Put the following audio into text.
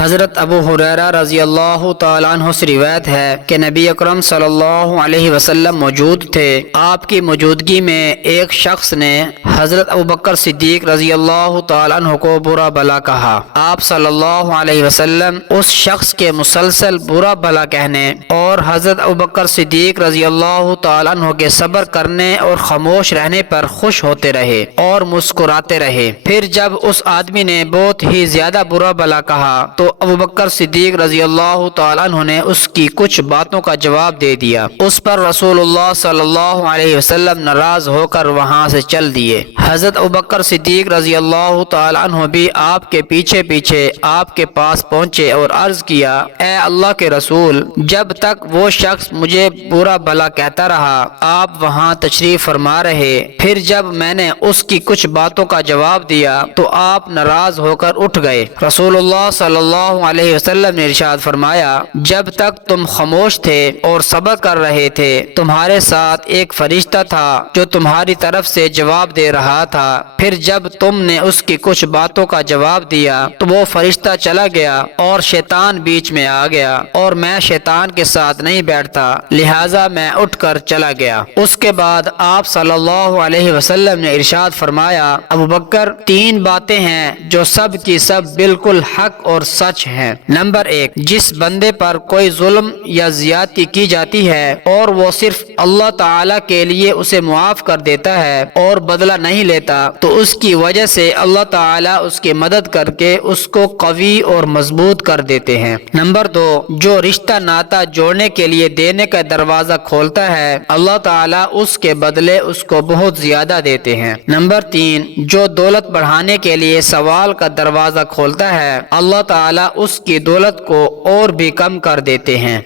حضرت ابو ہریرہ رضی اللہ تعالیٰ عنہ سے روایت ہے کہ نبی اکرم صلی اللہ علیہ وسلم موجود تھے۔ آپ کی موجودگی میں ایک شخص نے حضرت ابوبکر صدیق رضی اللہ تعالیٰ عنہ کو برا بھلا کہا۔ آپ صلی اللہ علیہ وسلم اس شخص کے مسلسل برا بھلا کہنے اور حضرت ابوبکر صدیق رضی اللہ تعالیٰ عنہ کے صبر کرنے اور خاموش رہنے پر خوش ہوتے رہے اور مسکراتے رہے۔ پھر جب اس آدمی نے بہت ہی زیادہ برا بھلا کہا تو ابوبکر صدیق رضی اللہ تعالیٰ عنہ نے اس کی کچھ باتوں کا جواب دے دیا۔ اس پر رسول اللہ صلی اللہ علیہ وسلم ناراض ہو کر وہاں سے چل دیے۔ حضرت ابوبکر صدیق رضی اللہ تعالیٰ عنہ بھی آپ کے پیچھے پیچھے آپ کے پاس پہنچے اور عرض کیا، اے اللہ کے رسول، جب تک وہ شخص مجھے برا بھلا کہتا رہا آپ وہاں تشریف فرما رہے، پھر جب میں نے اس کی کچھ باتوں کا جواب دیا تو آپ ناراض ہو کر اٹھ گئے۔ رسول اللہ صلی اللہ علیہ وسلم نے ارشاد فرمایا، جب تک تم خاموش تھے اور صبر کر رہے تھے، تمہارے ساتھ ایک فرشتہ تھا جو تمہاری طرف سے جواب دے رہا تھا۔ پھر جب تم نے اس کی کچھ باتوں کا جواب دیا تو وہ فرشتہ چلا گیا اور شیطان بیچ میں آ گیا، اور میں شیطان کے ساتھ نہیں بیٹھتا، لہٰذا میں اٹھ کر چلا گیا۔ اس کے بعد آپ صلی اللہ علیہ وسلم نے ارشاد فرمایا، ابوبکر، تین باتیں ہیں جو سب کی سب بالکل حق اور سچ ہیں۔ نمبر 1، جس بندے پر کوئی ظلم یا زیادتی کی جاتی ہے اور وہ صرف اللہ تعالی کے لیے اسے معاف کر دیتا ہے اور بدلہ نہیں لیتا تو اس کی وجہ سے اللہ تعالی اس کی مدد کر کے اس کو قوی اور مضبوط کر دیتے ہیں۔ نمبر 2، جو رشتہ ناتا جوڑنے کے لیے دینے کا دروازہ کھولتا ہے اللہ تعالی اس کے بدلے اس کو بہت زیادہ دیتے ہیں۔ نمبر 3، جو دولت بڑھانے کے لیے سوال کا دروازہ کھولتا ہے اللہ تعالی اس کی دولت کو اور بھی کم کر دیتے ہیں۔